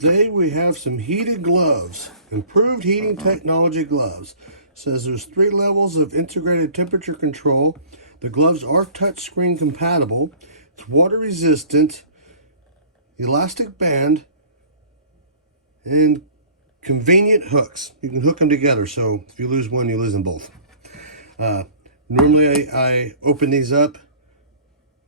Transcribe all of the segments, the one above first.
Today we have some heated gloves, improved heating technology gloves. It says there's 3 levels of integrated temperature control. The gloves are touchscreen compatible. It's water resistant, elastic band, and convenient hooks. You can hook them together, so if you lose one, you lose them both. Normally I open these up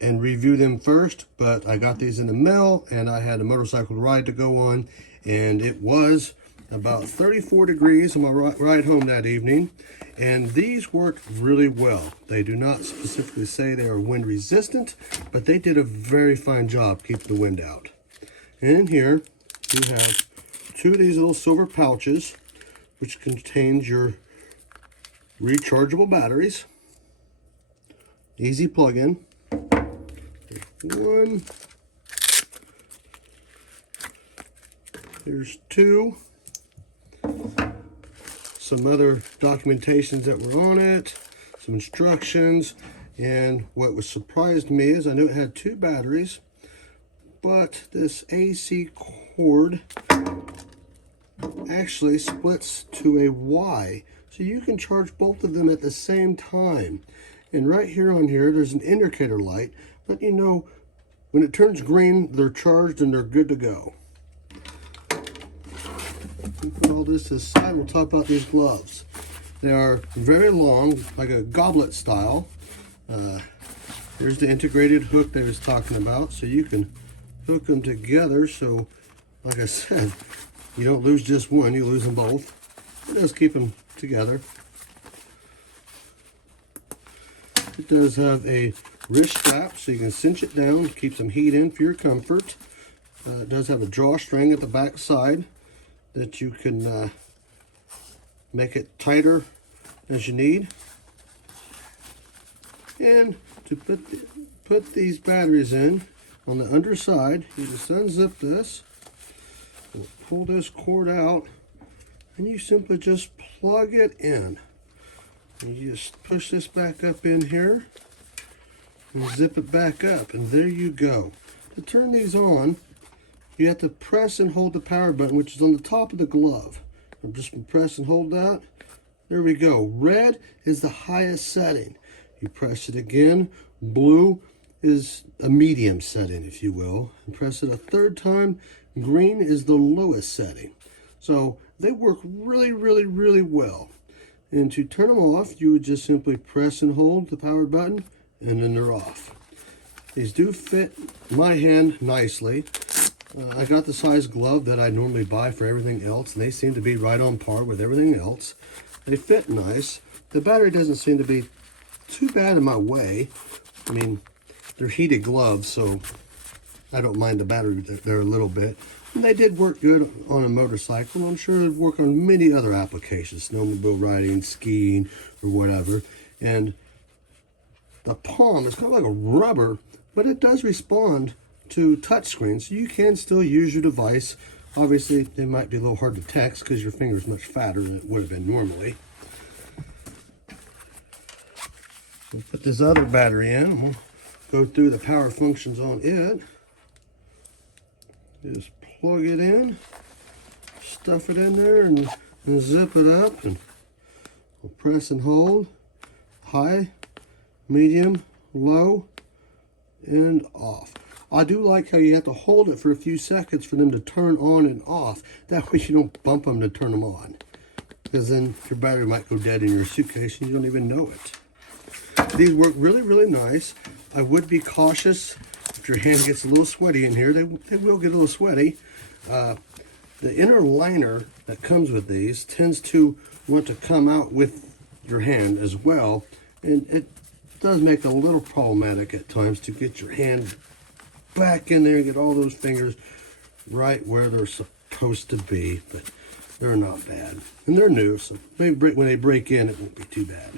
and review them first, but I got these in the mail and I had a motorcycle ride to go on, and it was about 34 degrees on my ride home that evening, and these worked really well. They do not specifically say they are wind resistant, but they did a very fine job keeping the wind out. And in here you have 2 of these little silver pouches, which contains your rechargeable batteries. Easy plug-in. One. There's 2. Some other documentations that were on it, some instructions, and what was surprised me is I knew it had 2 batteries, but this AC cord actually splits to a Y, so you can charge both of them at the same time. And right here on here, there's an indicator light, let you know when it turns green, they're charged and they're good to go. Put all this to the side, we'll talk about these gloves. They are very long, like a goblet style. Here's the integrated hook they was talking about, so you can hook them together. So, like I said, you don't lose just one, you lose them both. It does keep them together. It does have a wrist strap, so you can cinch it down, keep some heat in for your comfort. It does have a drawstring at the back side that you can make it tighter as you need. And to put these batteries in, on the underside, you just unzip this, pull this cord out, and you simply just plug it in. And you just push this back up in here and zip it back up, and there you go. To turn these on, you have to press and hold the power button, which is on the top of the glove. I'm just going to press and hold that. There we go. Red is the highest setting. You press it again. Blue is a medium setting, if you will. And press it a 3rd time. Green is the lowest setting. So they work really, really, really well. And to turn them off, you would just simply press and hold the power button, and then they're off. These do fit my hand nicely. I got the size glove that I normally buy for everything else, and they seem to be right on par with everything else. They fit nice. The battery doesn't seem to be too bad in my way. I mean, they're heated gloves, so I don't mind the battery there a little bit. And they did work good on a motorcycle. I'm sure it'd work on many other applications, snowmobile riding, skiing, or whatever. And the palm is kind of like a rubber, but it does respond to touchscreens, so you can still use your device. Obviously, it might be a little hard to text because your finger is much fatter than it would have been normally. We'll put this other battery in. We'll go through the power functions on it. Just plug it in, stuff it in there, and zip it up, and we'll press and hold. High, medium, low, and off. I do like how you have to hold it for a few seconds for them to turn on and off. That way you don't bump them to turn them on, because then your battery might go dead in your suitcase and you don't even know it. These work really, really nice. I would be cautious if your hand gets a little sweaty in here. They will get a little sweaty. The inner liner that comes with these tends to want to come out with your hand as well, and it does make it a little problematic at times to get your hand back in there and get all those fingers right where they're supposed to be, but they're not bad. And they're new, so maybe when they break in, it won't be too bad.